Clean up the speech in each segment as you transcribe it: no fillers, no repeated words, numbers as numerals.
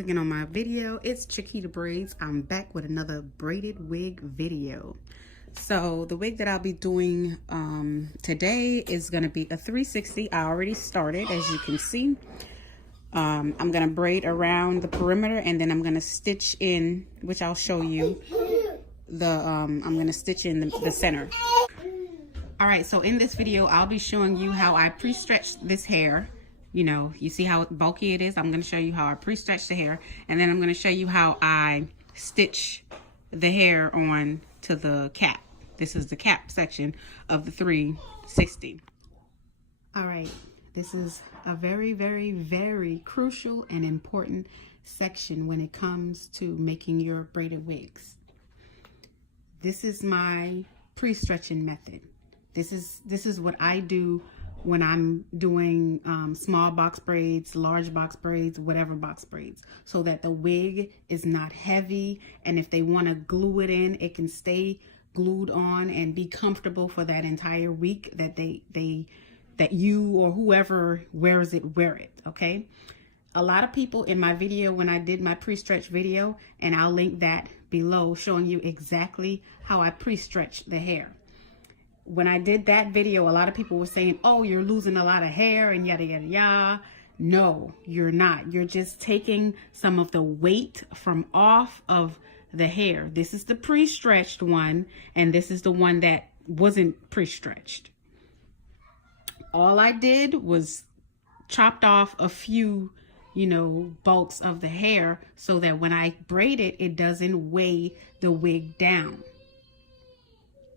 clicking on my video. It's ChiquitaBraids. I'm back with another braided wig video. So the wig that I'll be doing today is going to be a 360. I already started, as you can see. I'm going to braid around the perimeter, and then I'm going to stitch in, which I'll show you, I'm going to stitch in the center. All right, so in this video, I'll be showing you how I pre-stretch this hair. You know, you see how bulky it is? I'm going to show you how I pre-stretch the hair, and then I'm going to show you how I stitch the hair on to the cap. This is the cap section of the 360. All right, this is a very, very, very crucial and important section when it comes to making your braided wigs. This is my pre-stretching method. This is what I do when I'm doing small box braids, large box braids, whatever box braids, so that the wig is not heavy, and if they want to glue it in, it can stay glued on and be comfortable for that entire week that that you or whoever wears it, wear it. Okay, a lot of people in my video, when I did my pre-stretch video, and I'll link that below, showing you exactly how I pre-stretch the hair. When I did that video, a lot of people were saying, oh, you're losing a lot of hair and yada, yada, yada. No, you're not. You're just taking some of the weight from off of the hair. This is the pre-stretched one, and this is the one that wasn't pre-stretched. All I did was chopped off a few, bulks of the hair so that when I braid it, it doesn't weigh the wig down.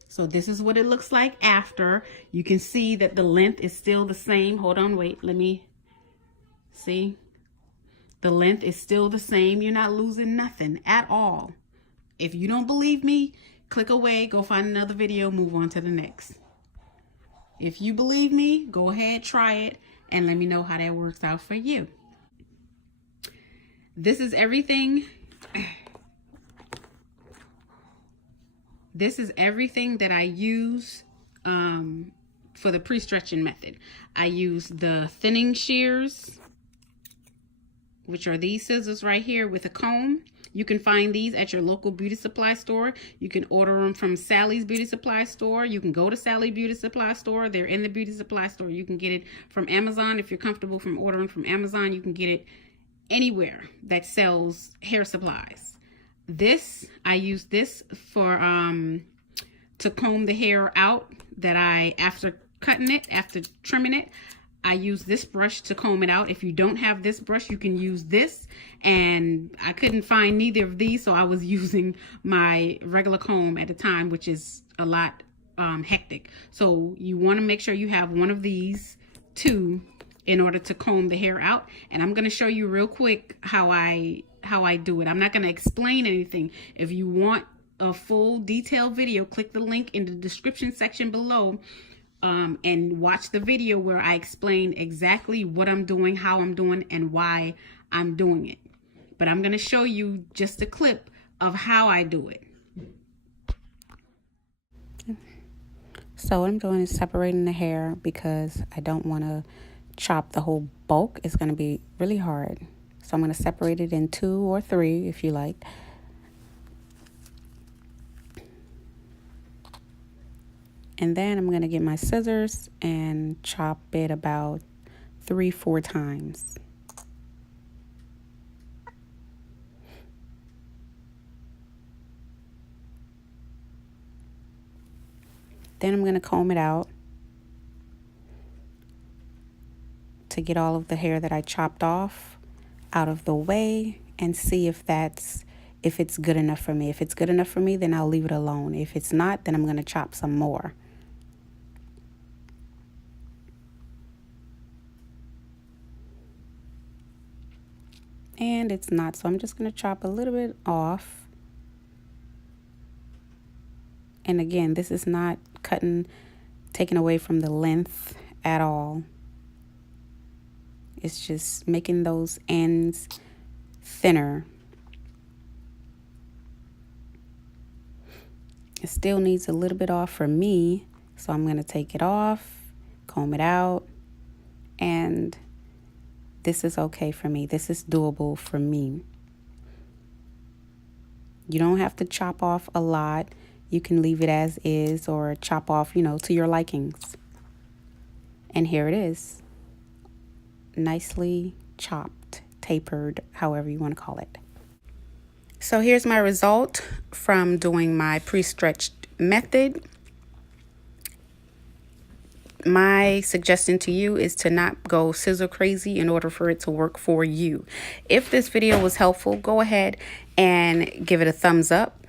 So this is what it looks like after. You can see that the length is still the same. Hold on, wait, let me see. The length is still the same. You're not losing nothing at all. If you don't believe me, click away, go find another video, move on to the next. If you believe me, go ahead, try it, and let me know how that works out for you. This is everything. This is everything that I use for the pre-stretching method. I use the thinning shears, which are these scissors right here with a comb. You can find these at your local beauty supply store. You can order them from Sally's Beauty Supply Store. You can go to Sally Beauty Supply Store. They're in the beauty supply store. You can get it from Amazon. If you're comfortable from ordering from Amazon, you can get it anywhere that sells hair supplies. I use this for to comb the hair out that after trimming it, I use this brush to comb it out. If you don't have this brush, you can use this, and I couldn't find neither of these, so I was using my regular comb at the time, which is a lot hectic. So you want to make sure you have one of these two in order to comb the hair out, and I'm going to show you real quick how I do it. I'm not going to explain anything. If you want a full detailed video, click the link in the description section below and watch the video where I explain exactly what I'm doing, how I'm doing, and why I'm doing it. But I'm going to show you just a clip of how I do it. So what I'm doing is separating the hair because I don't want to chop the whole bulk. It's going to be really hard. So I'm going to separate it in 2 or 3 if you like. And then I'm going to get my scissors and chop it about 3-4 times. Then I'm going to comb it out to get all of the hair that I chopped off out of the way and see if it's good enough for me. If it's good enough for me, then I'll leave it alone. If it's not, then I'm going to chop some more. And it's not, so I'm just going to chop a little bit off. And again, this is not taking away from the length at all. It's just making those ends thinner. It still needs a little bit off for me, so I'm going to take it off, comb it out, and this is okay for me. This is doable for me. You don't have to chop off a lot. You can leave it as is or chop off, to your likings. And here it is. Nicely chopped, tapered, however you want to call it. So here's my result from doing my pre-stretched method. My suggestion to you is to not go scissor crazy in order for it to work for you. If this video was helpful, go ahead and give it a thumbs up.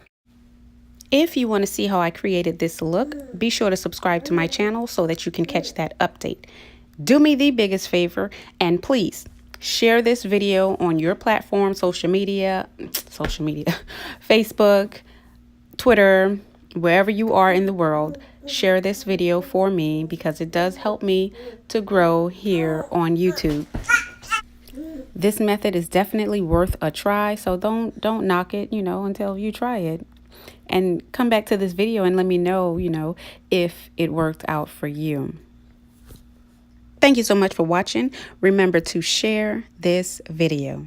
If you want to see how I created this look, be sure to subscribe to my channel so that you can catch that update. Do me the biggest favor and please share this video on your platform, social media, Facebook, Twitter, wherever you are in the world. Share this video for me because it does help me to grow here on YouTube. This method is definitely worth a try, so don't knock it, until you try it. And come back to this video and let me know, if it worked out for you. Thank you so much for watching. Remember to share this video.